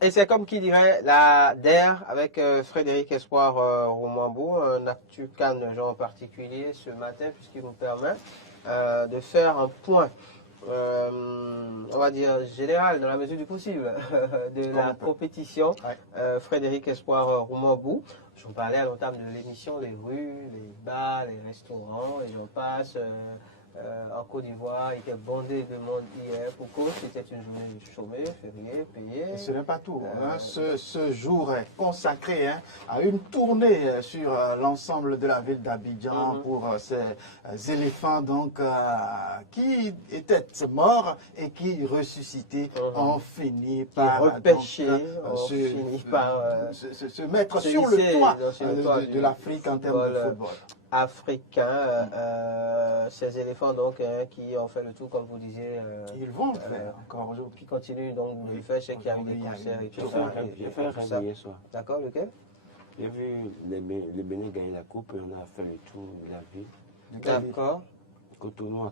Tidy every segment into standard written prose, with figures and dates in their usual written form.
Et c'est comme qui dirait la DER avec Frédéric Espoir Roumambou, un actu CAN genre en particulier ce matin, puisqu'il nous permet de faire un point, on va dire général, dans la mesure du possible, de la compétition. Ouais. Frédéric Espoir Roumambou. J'en parlais à l'entame de l'émission, les rues, les bars, les restaurants, et j'en passe. En Côte d'Ivoire, il était bondé de monde hier pour cause c'était une journée chômée, fériée, payée. Et ce n'est pas tout. Ce jour est consacré à une tournée sur l'ensemble de la ville d'Abidjan pour ces éléphants donc, qui étaient morts et qui ressuscités ont fini par repêcher, se mettre sur le toit de l'Afrique en termes de football africain, ces éléphants donc qui ont fait le tour comme vous disiez. Ils vont le faire encore aujourd'hui. Qui continuent donc de le faire, je sais qu'il y a eu des concerts et tout ça. J'ai fait un rêve hier soir. D'accord, lequel? J'ai vu le Bénin gagner la coupe et on a fait le tour de la ville. D'accord. Cotonou,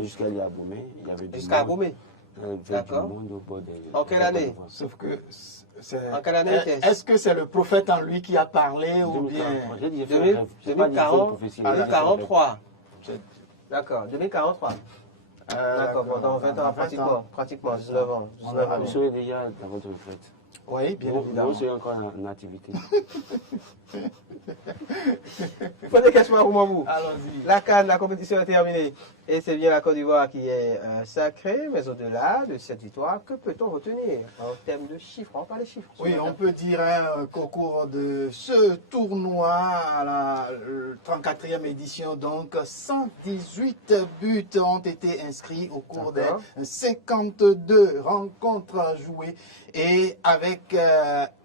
jusqu'à Yaboumé. Jusqu'à Abomey. D'accord. Au bord en quelle année? Sauf que en quelle année est-ce que c'est le prophète en lui qui a parlé ou bien 2043. D'accord, 2043. D'accord, pendant 20 ans, pratiquement 19 ans. Vous serez déjà dans votre retraite. Oui, bien évidemment. Vous serez encore en activité. Prenez Espoir Roumambou. Allons-y. La CAN, la compétition est terminée. Et c'est bien la Côte d'Ivoire qui est sacrée. Mais au-delà de cette victoire, que peut-on retenir en termes de chiffres? On parle des chiffres. Oui, on peut dire qu'au cours de ce tournoi, à la 34e édition, donc 118 buts ont été inscrits au cours des 52 rencontres jouées. Et avec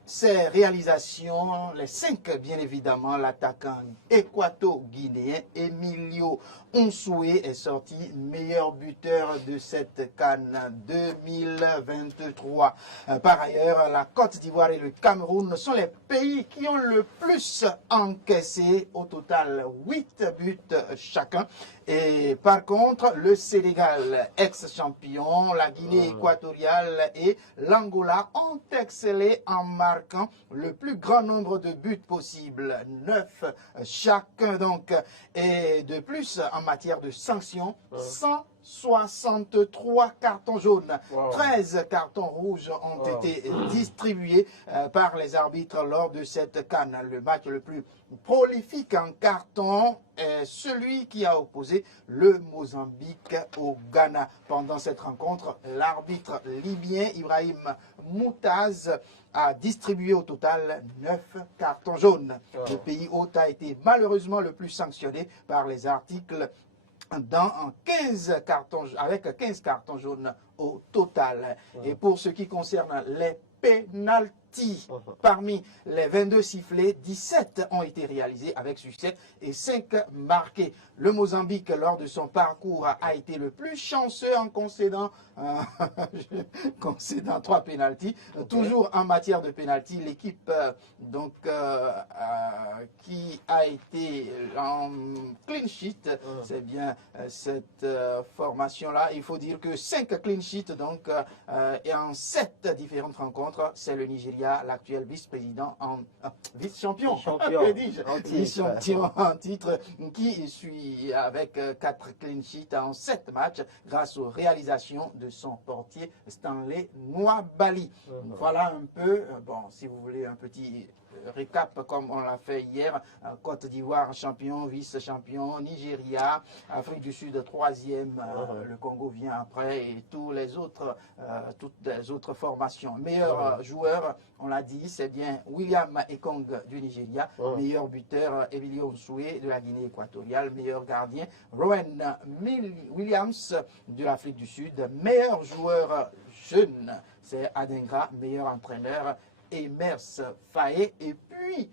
ces réalisations, les 5 bien évidemment, l'attaquant équato-guinéen Emilio Onsoué est sorti meilleur buteur de cette CAN 2023. Par ailleurs, la Côte d'Ivoire et le Cameroun sont les pays qui ont le plus encaissé, au total 8 buts chacun. Et par contre, le Sénégal, ex-champion, la Guinée équatoriale et l'Angola ont excellé en marquant le plus grand nombre de buts possible, 9 chacun donc. Et de plus, en matière de sanctions, 163 cartons jaunes, 13 cartons rouges ont été distribués par les arbitres lors de cette CAN. Le match le plus prolifique en carton est celui qui a opposé le Mozambique au Ghana. Pendant cette rencontre, l'arbitre libyen Ibrahim Moutaz a distribué au total 9 cartons jaunes. Le pays hôte a été malheureusement le plus sanctionné par les articles avec 15 cartons jaunes au total. Et pour ce qui concerne les pénaltys, parmi les 22 sifflets, 17 ont été réalisés avec succès et 5 marqués. Le Mozambique, lors de son parcours, a été le plus chanceux en concédant 3 pénaltys. Toujours en matière de pénalty, l'équipe qui a été en clean sheet, c'est bien cette formation-là. Il faut dire que 5 clean sheets et en 7 différentes rencontres, c'est le Nigeria, l'actuel vice-président vice-champion, vice-champion en titre, qui suit avec 4 clean sheets en 7 matchs grâce aux réalisations de son portier Stanley Nwabali. Voilà un peu, si vous voulez un petit récap comme on l'a fait hier, Côte d'Ivoire champion, vice-champion, Nigeria, Afrique du Sud 3e, le Congo vient après et toutes les autres formations. Meilleur joueur, on l'a dit, c'est bien William Ekong du Nigeria, meilleur buteur Emilio Nsoué de la Guinée équatoriale, meilleur gardien Rowan Williams de l'Afrique du Sud, meilleur joueur jeune, c'est Adengra, meilleur entraîneur Emers Faé, et puis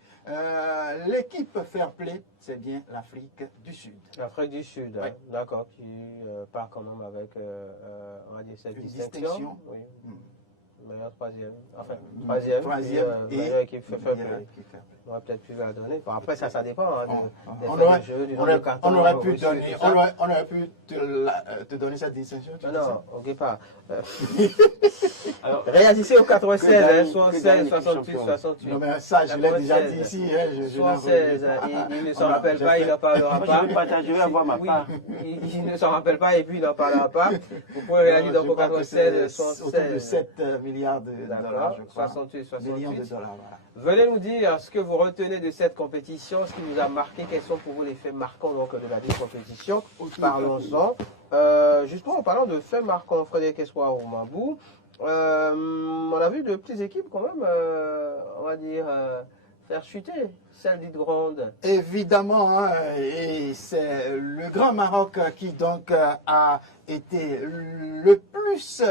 l'équipe Fair Play, c'est bien l'Afrique du Sud. L'Afrique du Sud, oui. D'accord, qui part quand même avec, on va dire, cette distinction. Oui. Meilleur troisième. Enfin, troisième. Troisième puis, et meilleure équipe fait fair meilleure play. équipe fair play. On aurait peut-être pu la donner. Bon, après, ça dépend hein, des On fins aurait, de jeu, du on nombre de aurait- cartons on aurait pu reçus, donner, tout ça. on aurait pu te donner cette distinction. Tu Non, dis ça? non, ok, pas. Alors, Réagissez au 96, Que gagne- hein, que 76, gagne 68, l'équipe 68. Non, mais ça, je l'ai déjà 96. dit ici. Hein, je n'en 76, reviens pas. il ne On s'en a- rappelle j'ai pas, il fait- n'en parlera moi, pas. je vais partager, je vais avoir ma Oui, part. il ne s'en rappelle pas et puis il n'en parlera pas. Vous pouvez réagir Non, donc je au crois que 96, c'est autour de 76. 7 milliards de dollars, D'accord, je crois. 68, Millions de 68. dollars, voilà. Venez nous dire ce que vous retenez de cette compétition, ce qui vous a marqué, quels sont pour vous les faits marquants donc, de la dite compétition. Parlons-en. Justement, en parlant de faits marquants, Frédéric Espoir ou Mambou, on a vu de petites équipes quand même, on va dire, faire chuter celle dite grande. Évidemment, hein, et c'est le Grand Maroc qui donc a été le plus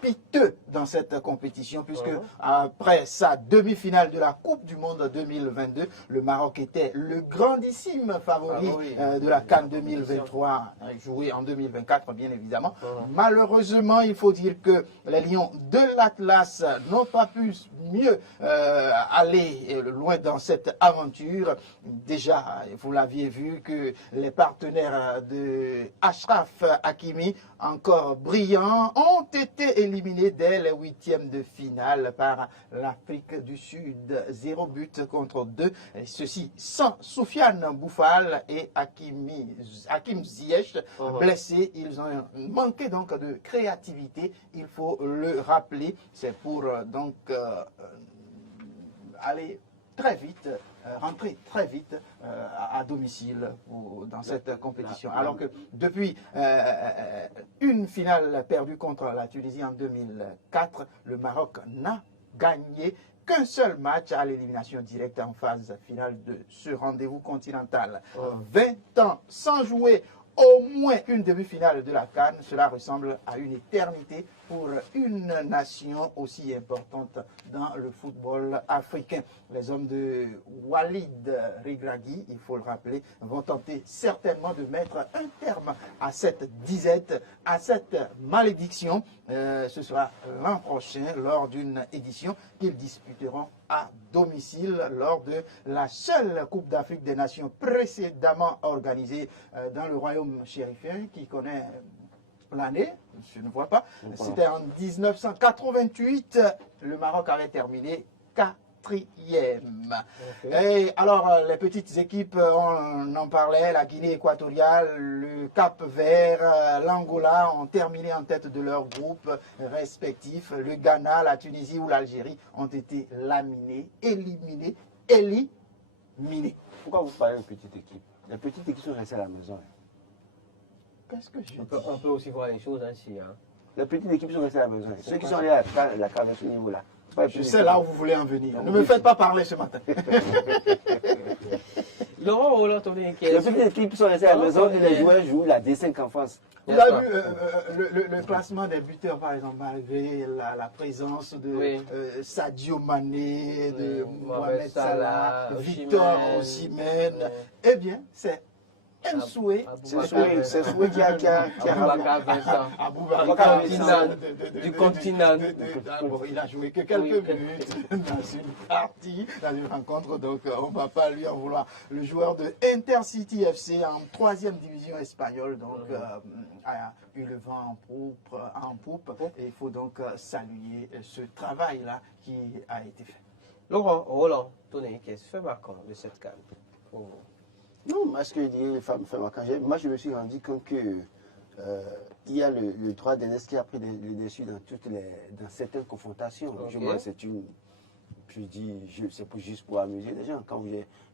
piteux dans cette compétition, puisque après sa demi-finale de la Coupe du Monde 2022, le Maroc était le grandissime favori de la CAN 2023, jouée en 2024 bien évidemment. Malheureusement, il faut dire que les Lions de l'Atlas n'ont pas pu mieux aller loin dans cette aventure. Déjà, vous l'aviez vu que les partenaires de Achraf Hakimi, encore brillants, ont été éliminés dès les huitièmes de finale par l'Afrique du Sud. 0 but contre 2. Et ceci sans Soufiane Boufal et Hakim Ziyech blessés. Ils ont manqué donc de créativité, il faut le rappeler. C'est pour donc aller très vite, rentrer très vite à domicile dans cette compétition. Alors que depuis une finale perdue contre la Tunisie en 2004, le Maroc n'a gagné qu'un seul match à l'élimination directe en phase finale de ce rendez-vous continental. 20 ans sans jouer au moins une demi-finale de la CAN, cela ressemble à une éternité pour une nation aussi importante dans le football africain. Les hommes de Walid Regragui, il faut le rappeler, vont tenter certainement de mettre un terme à cette disette, à cette malédiction. Ce sera l'an prochain lors d'une édition qu'ils disputeront à domicile lors de la seule Coupe d'Afrique des Nations précédemment organisée dans le royaume chérifien qui connaît l'année, je ne vois pas, c'était en 1988, le Maroc avait terminé 4e. Et alors, les petites équipes, on en parlait, la Guinée équatoriale, le Cap Vert, l'Angola ont terminé en tête de leur groupe respectif. Le Ghana, la Tunisie ou l'Algérie ont été laminés, éliminés. Pourquoi vous parlez de petites équipes? Les petites équipes sont restées à la maison. Qu'est-ce que je On peut aussi voir les choses ainsi. Hein. Les petites équipes sont restées à la maison. Ceux qui sont allés à la CAN à ce niveau-là. Je sais là où vous voulez en venir. Ne me faites pas parler ce matin. Laurent Roland, ton Les petites équipes sont restées à la maison et les joueurs jouent la D5 en France. Vous avez vu le classement des buteurs, par exemple, malgré la présence de Sadio Mané, de Mohamed Salah, Victor Osimhen. Eh bien, c'est Nsoué. C'est Soué qui a Aboubacar du continent. Il a joué que quelques minutes dans une partie, dans une rencontre, donc on ne va pas lui en vouloir. Le joueur de Intercity FC en 3e division espagnole, donc a eu le vent en poupe, et il faut donc saluer ce travail-là qui a été fait. Laurent Roland, Tony, qu'est-ce que fait marquant de cette CAN? Non, moi, ce que je dirais, moi, je me suis rendu compte que il y a le droit d'NS qui a pris le dessus dans certaines confrontations. C'est une, je dis, c'est juste pour amuser les gens. Quand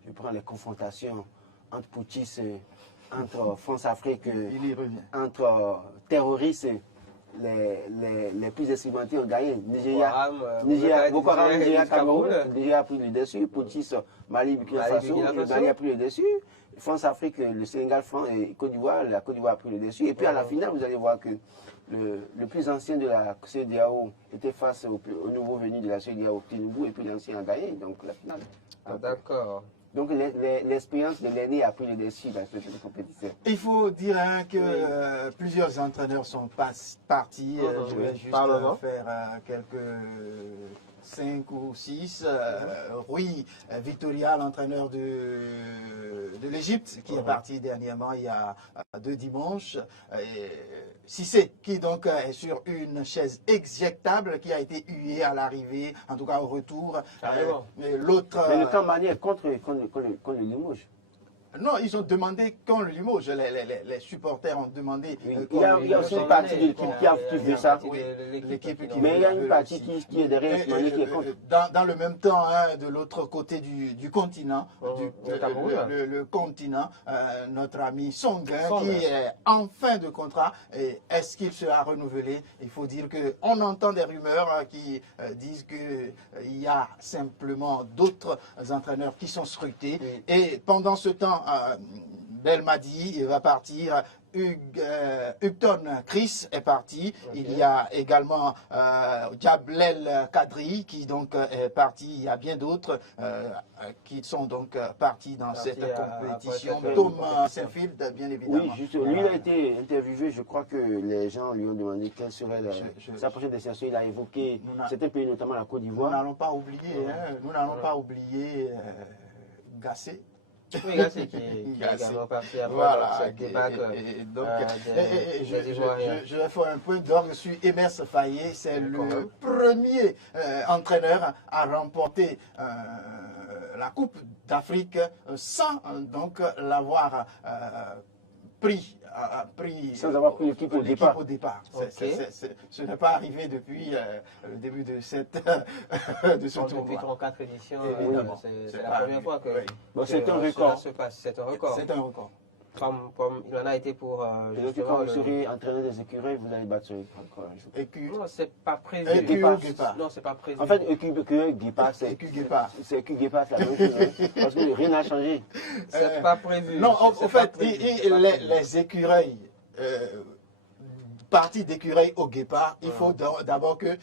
je prends les confrontations entre Poutis, entre France-Afrique, entre terroristes, les plus expérimentés ont gagné. Boko Haram, Nigeria, Cameroun, Nigeria a pris le dessus. Poutis, Mali, Burkina Faso, le Mali a pris le dessus. France-Afrique, le Sénégal, France et Côte d'Ivoire, la Côte d'Ivoire a pris le dessus. Et puis à la finale, vous allez voir que le plus ancien de la CEDEAO était face au nouveau venu de la CEDEAO, Tinubu, et puis l'ancien a gagné. Donc la finale. D'accord. Donc l'expérience de l'aîné a pris le dessus dans cette compétition. Il faut dire hein, que plusieurs entraîneurs sont partis. Je vais juste faire quelques 5 ou 6. Rui Victoria, l'entraîneur de l'Égypte, qui est parti dernièrement il y a 2 dimanches. Cissé, qui donc est sur une chaise éjectable, qui a été hué à l'arrivée, en tout cas au retour. Mais le Cambani est contre le Limoges. Non, ils ont demandé qu'on le limoge. Les supporters ont demandé. Oui. Il y a aussi une partie de l'équipe qui veut ça. Mais il y a une partie qui est derrière qui est contre. Dans le même temps, hein, de l'autre côté du continent, le continent, notre ami Song, qui est en fin de contrat, est-ce qu'il sera renouvelé? Il faut dire qu'on entend des rumeurs qui disent qu'il y a simplement d'autres entraîneurs qui sont scrutés. Et pendant ce temps, Belmadi va partir, Hugton Chris est parti, il y a également Diablel Kadri qui donc est parti, il y a bien d'autres qui sont donc partis dans cette compétition. Tom Saint-Field, bien évidemment. Oui, juste, lui il a été interviewé, je crois que les gens lui ont demandé quelle serait sa prochaine destination, il a évoqué certains pays, notamment la Côte d'Ivoire. Nous n'allons pas oublier, nous n'allons pas oublier Gassé. Oui, Gassé qui est également parti après cette débâcle. Je vais faire un point d'orgue sur Emers Faye, c'est le premier entraîneur à remporter la Coupe d'Afrique sans donc l'avoir pris. Sans avoir pris l'équipe au départ. Ce n'est pas arrivé depuis le début de ce tournoi. Depuis 34 éditions, c'est la première fois que c'est un record. C'est un record. C'est un record. Comme il en a été pour justement, quand vous serez entraîneur des écureuils, vous allez battre encore un jour. Non, c'est pas prévu. Non, c'est pas prévu. En fait, écureuil, Guépard, c'est Guépard, c'est la même chose. Parce que rien n'a changé. C'est pas prévu. Non, en fait, les écureuils, partie d'écureuil au guépard, il faut d'abord que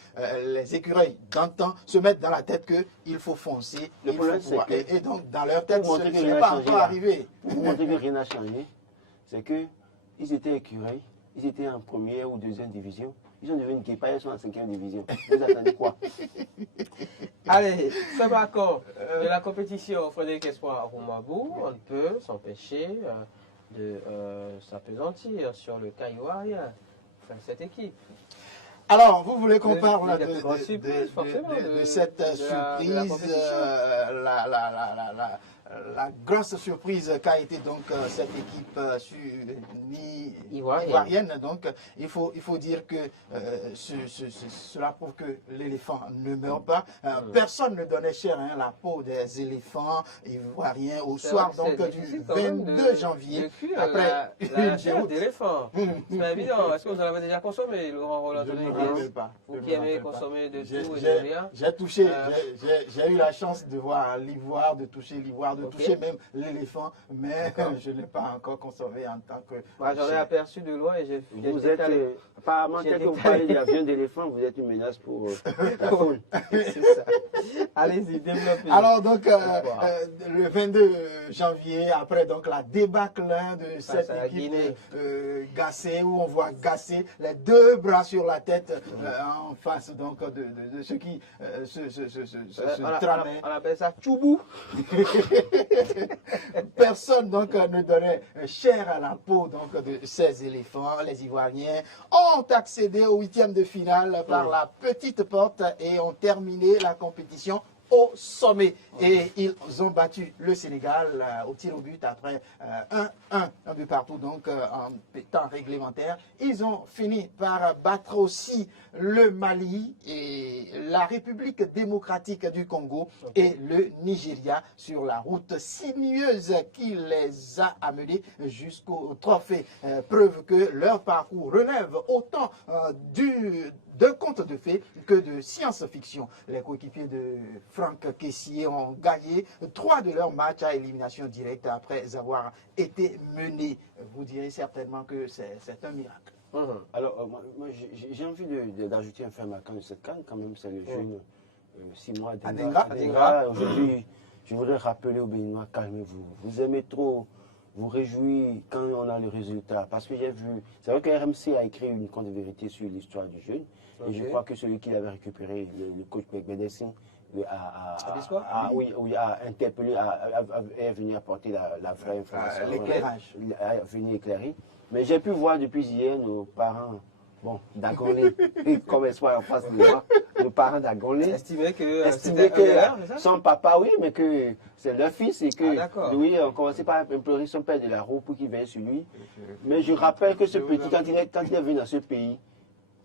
les écureuils d'antan se mettent dans la tête qu'il faut foncer. Le problème, c'est que... Et donc, dans leur tête, ce n'est pas encore arrivé. Pour vous montrer que rien n'a changé, c'est qu'ils étaient écureuils, ils étaient en première ou deuxième division. Ils sont devenus guépards, ils sont en 5e division. Vous attendez quoi? Allez, ce accord de la compétition Frédéric Espoir Roumabou, on ne peut s'empêcher de s'appesantir sur le cas ivoirien. Cette équipe. Alors, vous voulez qu'on parle de cette surprise, la grosse surprise qu'a été donc cette équipe ivoirienne. Donc, il faut dire que cela prouve que l'éléphant ne meurt pas. Personne ne donnait cher la peau des éléphants ivoiriens au soir donc du 22 janvier. Après la chair d'éléphant. C'est évident. Est-ce que vous en avez déjà consommé, Laurent Roland? Je ne sais pas. Vous qui aimez consommer de tout et de rien. J'ai touché, j'ai eu la chance de voir l'ivoire, de toucher l'ivoire, de toucher même l'éléphant, mais je n'ai pas encore consommé en tant que... Moi, j'en ai aperçu de loin et j'ai... Vous êtes, apparemment, tel que vous parlez de la viande d'éléphant, vous êtes une menace pour la faune. C'est ça. Allez-y, développez. Alors, donc, le 22 janvier, après donc la débâcle de cette équipe Gassé, où on voit Gassé, les 2 bras sur la tête, en face donc de ceux qui se tramaient. On appelle ça Tchoubou. Personne donc ne donnait cher à la peau donc de ces éléphants. Les Ivoiriens ont accédé au 8e de finale par la petite porte et ont terminé la compétition au sommet. Et ils ont battu le Sénégal au tir au but après 1 but partout, donc en temps réglementaire. Ils ont fini par battre aussi le Mali et la République démocratique du Congo et le Nigeria sur la route sinueuse qui les a amenés jusqu'au trophée. Preuve que leur parcours relève autant de contes de fées que de science-fiction. Les coéquipiers de Franck Kessié ont gagné 3 de leurs matchs à élimination directe après avoir été menés. Vous direz certainement que c'est un miracle. Alors, moi j'ai envie d'ajouter un fait marquant de cette CAN, quand même, c'est le jeune 6 mois Adingra. Aujourd'hui, je voudrais rappeler aux Béninois, calmez-vous. Vous aimez trop vous réjouir quand on a le résultat. Parce que j'ai vu, c'est vrai que RMC a écrit une compte de vérité sur l'histoire du jeune. Et je crois que celui qui l'avait récupéré, le coach Bédessin, a interpellé, est venu apporter la vraie information. L'éclairage. Est venu éclairer. Mais j'ai pu voir depuis hier nos parents, d'Agonlé, comme espoir en face de moi, nos parents d'Agonlé, estimer que son papa, oui, mais que c'est leur fils et que lui, on commençait par implorer son père de la roue pour qu'il veille sur lui. Mais je rappelle que ce petit, quand il est venu dans ce pays,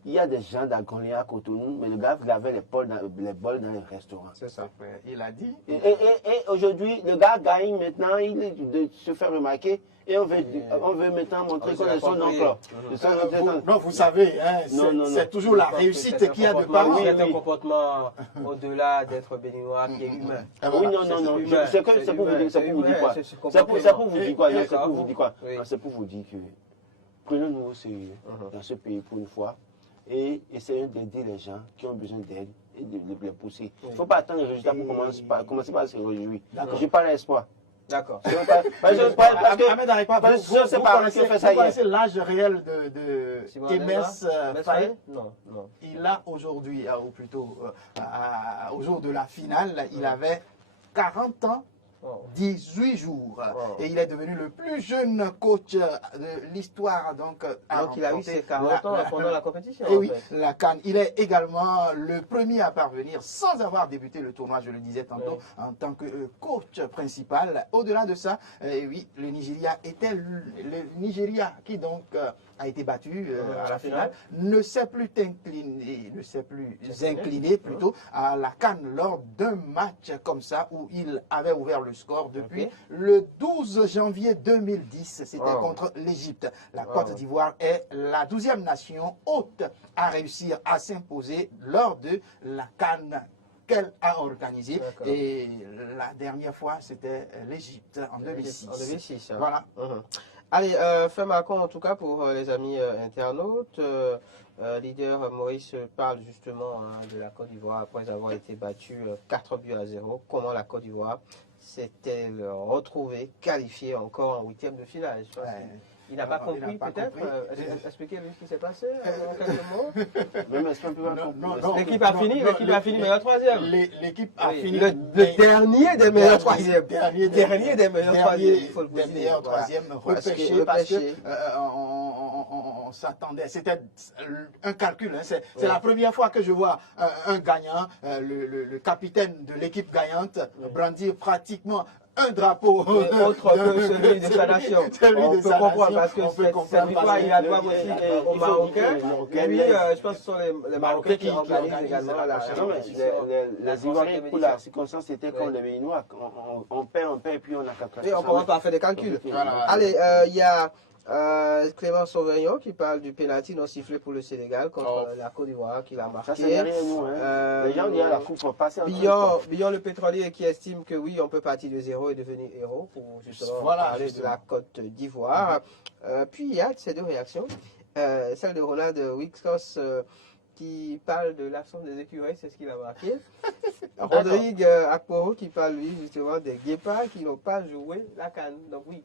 il y a des gens d'Agonlé à Cotonou, mais le gars lavait les bols dans les restaurants. C'est ça. Il a dit. Et aujourd'hui, le gars gagne maintenant, il se fait remarquer. Et on veut maintenant montrer qu'on est son oncle. Non, vous savez, hein, c'est toujours la réussite qu'il y a de parents. C'est un comportement au-delà d'être béninois qui est humain. Oui, non. C'est pour vous dire quoi. C'est pour vous dire que prenons-nous au sérieux dans ce pays pour une fois et essayons d'aider les gens qui ont besoin d'aide et de les pousser. Il ne faut pas attendre les résultats pour commencer par se réjouir. Je parle d'espoir. D'accord. Vous connaissez l'âge réel de Témès Faye? Non. Il a aujourd'hui, ou plutôt au jour de la finale, il avait 40 ans. 18 jours. Et il est devenu le plus jeune coach de l'histoire. Donc il a eu ses 40 ans pendant la compétition. Et oui, la CAN. Il est également le premier à parvenir, sans avoir débuté le tournoi, je le disais tantôt, en tant que coach principal. Au-delà de ça, oui, le Nigeria était le Nigeria qui donc a été battu à la finale, ne s'est plus incliné plutôt à la CAN lors d'un match comme ça où il avait ouvert le score depuis le 12 janvier 2010. C'était contre l'Égypte. La Côte d'Ivoire est la 12e nation hôte à réussir à s'imposer lors de la CAN qu'elle a organisée. Et la dernière fois, c'était l'Égypte en 2006. En 2006. Voilà. Allez, fin marquant en tout cas pour les amis internautes. Leader Maurice parle justement de la Côte d'Ivoire après avoir été battu 4-0. Comment la Côte d'Ivoire s'est-elle retrouvée qualifiée encore en 8e de finale? Il n'a pas compris peut-être. Expliquez-lui ce qui s'est passé en quelques mots. L'équipe a fini meilleur troisième. L'équipe a fini le dernier des meilleurs troisièmes. Dernier des meilleurs troisièmes. Il faut le dire. Meilleur troisième repêché parce que on s'attendait. C'était un calcul. C'est la première fois que je vois un gagnant, le capitaine de l'équipe gagnante, brandir pratiquement un drapeau autre que celui de sa nation. On peut comprendre parce que cette victoire, il a droit aussi aux Marocains. Et puis, je pense que ce sont les Marocains qui organisent également les Ivoiriens, pour la circonstance, c'était comme les Béninois. On perd, et puis on a 4 Et on commence par faire des calculs. Allez, il y a Clément Sauvignon qui parle du pénalty non sifflé pour le Sénégal contre la Côte d'Ivoire qui l'a marqué. Ça, c'est derrière nous. Les gens disent la coupe passer en Billon le pétrolier qui estime que oui, on peut partir de zéro et devenir héros pour justement parler de la Côte d'Ivoire. Puis il y a ces deux réactions. Celle de Ronald Wixos qui parle de l'absence des écureuils, c'est ce qu'il a marqué. Rodrigue Akporo qui parle lui justement des guépards qui n'ont pas joué la CAN. Donc oui.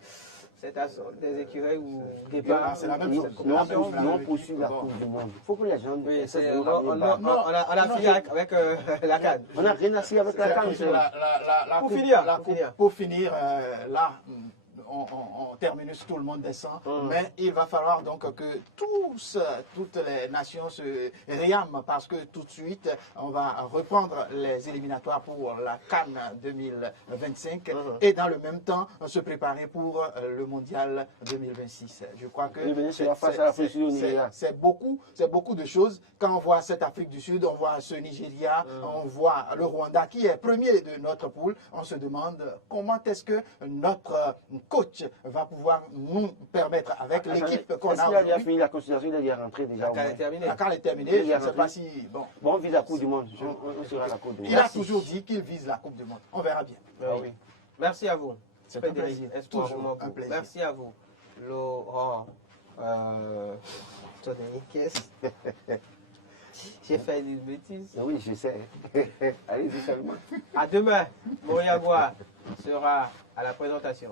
C'est des écureuils ou des guépards. C'est la même chose. Nous, on poursuit la Coupe du Monde. Il faut que les gens... On a fini avec la CAN. On n'a rien à faire avec la CAN. Pour finir, là... On termine, tout le monde descend, mais il va falloir donc que toutes les nations se réament parce que tout de suite, on va reprendre les éliminatoires pour la CAN 2025 et dans le même temps, se préparer pour le Mondial 2026. Je crois que c'est beaucoup de choses. Quand on voit cette Afrique du Sud, on voit ce Nigeria, on voit le Rwanda qui est premier de notre poule, on se demande comment est-ce que notre coach va pouvoir nous permettre avec l'équipe qu'on a. Est-ce qu'il a déjà fini la consultation? Il est rentré déjà. La CAN est terminée. La CAN est terminée. Je ne sais pas si... Bon, on vise la Coupe du Monde. On sera la Coupe du Monde. Il a toujours dit qu'il vise la Coupe du Monde. On verra bien. Oui. Merci à vous. C'est un plaisir. Toujours un plaisir. Merci à vous. Laurent. J'ai fait une bêtise. Oui, je sais. Allez-y seulement. À demain, Moriagua sera à la présentation.